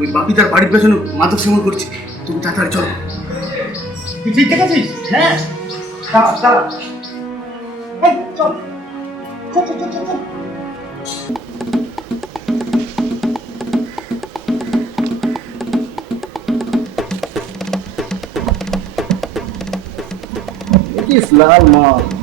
ওই বাপি তার বাড়ির পেছনে মাদক সেবন করছে। তুমি তাড়াতাড়ি চলো। তুই ঠিক আছিস হ্যাঁ। দাঁড়া দাঁড়া। চল। চল চল চল, চল চল। দেখিস লাল মাল।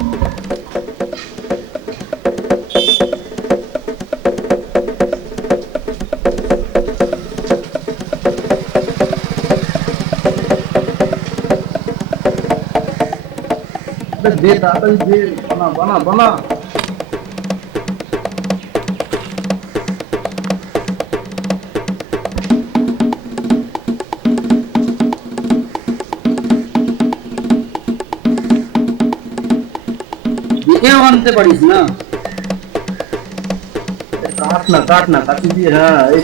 আরে দে তাড়াতাড়ি দে বানা বানা বানা দেখেও আনতে পারিস না কাট না কাট না কাটি দিয়ে হ্যাঁ এই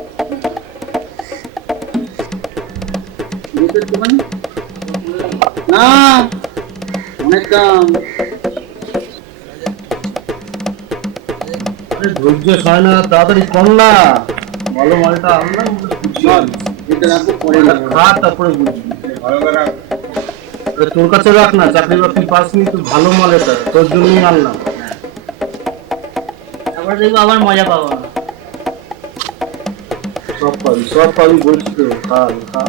সাইডে দে না অনেক দাম ধৈর্য না তাড়াতাড়ি কর না। ভালো মালটা আনলাম এটা রাখো পরে খা তারপরে বুঝবি। আরে তোর কাছে রাখ না চাকরি বাকরি পাসনি তুই ভালো মাল এটা তোর জন্যই আনলাম। তারপর দেখব আবার মজা পাবো। সব পাবি সব পাবি বলছি তো খা খা।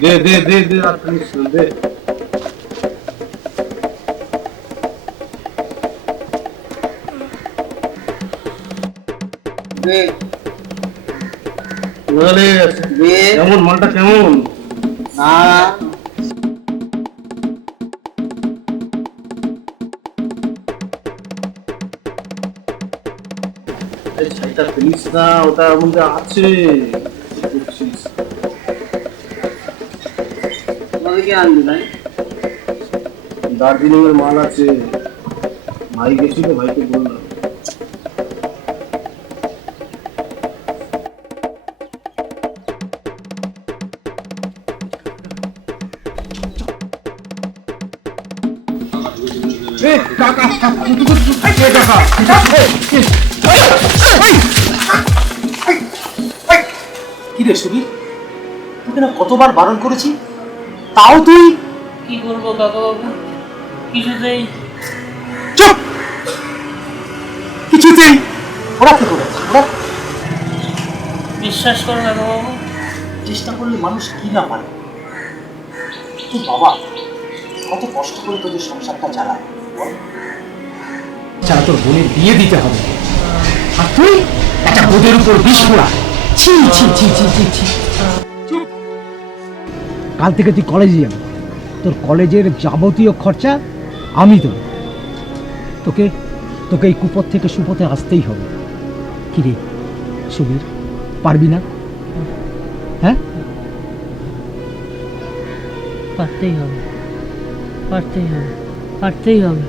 দে দে দে দে আর করিস না, দে। দে। দে। কেমন মালটা কেমন? না। এই ছাইটা না ওটার মধ্যে আছে। করছিস? আনবি তাই দার্জিলিং এর মাল আছে ভাই গেছিল ভাইকে বললাম কি রে সুবীর তোকে না কতবার বারণ করেছি তাও তুই? কি করব কাকা বাবু? কিছুতেই। চুপ! কিছুতেই। ওরা কি করেছে ওরা বিশ্বাস করো কাকা বাবু। চেষ্টা করলে মানুষ কি না পারে? তুই বাবা কত কষ্ট করে তোদের সংসারটা চালায়? যারা তোর বোনের বিয়ে দিতে হবে। আর তুই একটা বোধের উপর বিষ ছি ছি ছি ছি ছি ছি। কাল থেকে তুই কলেজে যাবি। তোর কলেজের যাবতীয় খরচা আমি দেবো। তোকে তোকে এই কুপথ থেকে সুপথে আসতেই হবে। কি রে, সুবীর, পারবি না? হ্যাঁ? পারতেই হবে পারতেই হবে পারতেই হবে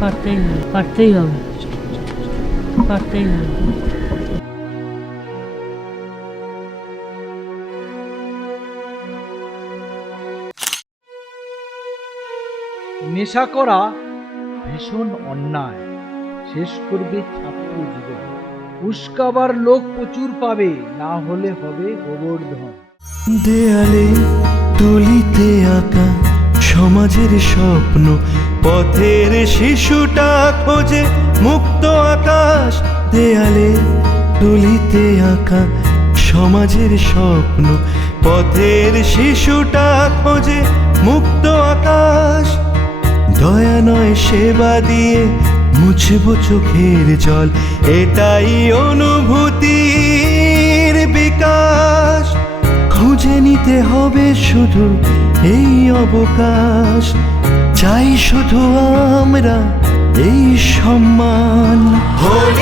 পারতেই হবে পারতেই হবে পারতেই হবে। নেশা করা ভীষণ অন্যায়। শেষ করবে ছাত্র জীবন। উস্কাবার লোক প্রচুর পাবে, না হলে হবে গোবর্ধন। দেয়ালে, তুলিতে আঁকা সমাজের স্বপ্ন, পথের শিশুটা খোঁজে মুক্ত আকাশ। দেয়ালে, তুলিতে আঁকা সমাজের স্বপ্ন, পথের শিশুটা খোঁজে মুক্ত আকাশ। দয়া নয় সেবা দিয়ে মুছব চোখের জল। এটাই অনুভূতির বিকাশ। খুঁজে নিতে হবে শুধু এই অবকাশ। চাই শুধু আমরা এই সম্মান। হই